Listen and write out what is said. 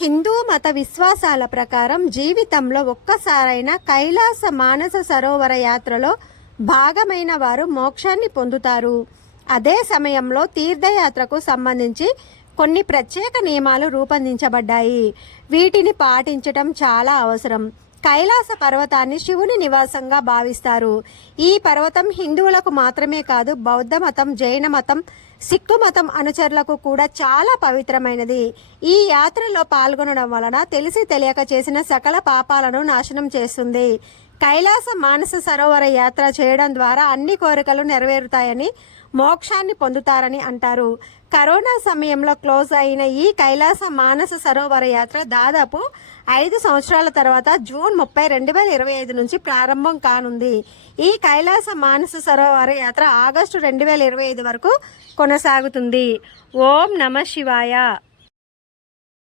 హిందూ మత విశ్వాసాల ప్రకారం జీవితంలో ఒక్కసారైనా కైలాస మానస సరోవర యాత్రలో భాగమైన వారు మోక్షాన్ని పొందుతారు. అదే సమయంలో తీర్థయాత్రకు సంబంధించి కొన్ని ప్రత్యేక నియమాలు రూపొందించబడ్డాయి. వీటిని పాటించటం చాలా అవసరం. కైలాస పర్వతాన్ని శివుని నివాసంగా భావిస్తారు. ఈ పర్వతం హిందువులకు మాత్రమే కాదు, బౌద్ధ మతం, జైన మతం, సిక్కు మతం అనుచరులకు కూడా చాలా పవిత్రమైనది. ఈ యాత్రలో పాల్గొనడం వలన తెలిసి తెలియక చేసిన సకల పాపాలను నాశనం చేస్తుంది. కైలాస మానస సరోవర యాత్ర చేయడం ద్వారా అన్ని కోరికలు నెరవేరుతాయని, మోక్షాన్ని పొందుతారని అంటారు. కరోనా సమయంలో క్లోజ్ అయిన ఈ కైలాస మానస సరోవర యాత్ర దాదాపు 5 సంవత్సరాల తర్వాత జూన్ 30, 2025 నుంచి ప్రారంభం కానుంది. ఈ కైలాస మానస సరోవర యాత్ర ఆగస్టు 2025 వరకు కొనసాగుతుంది. ఓం నమ శివాయ.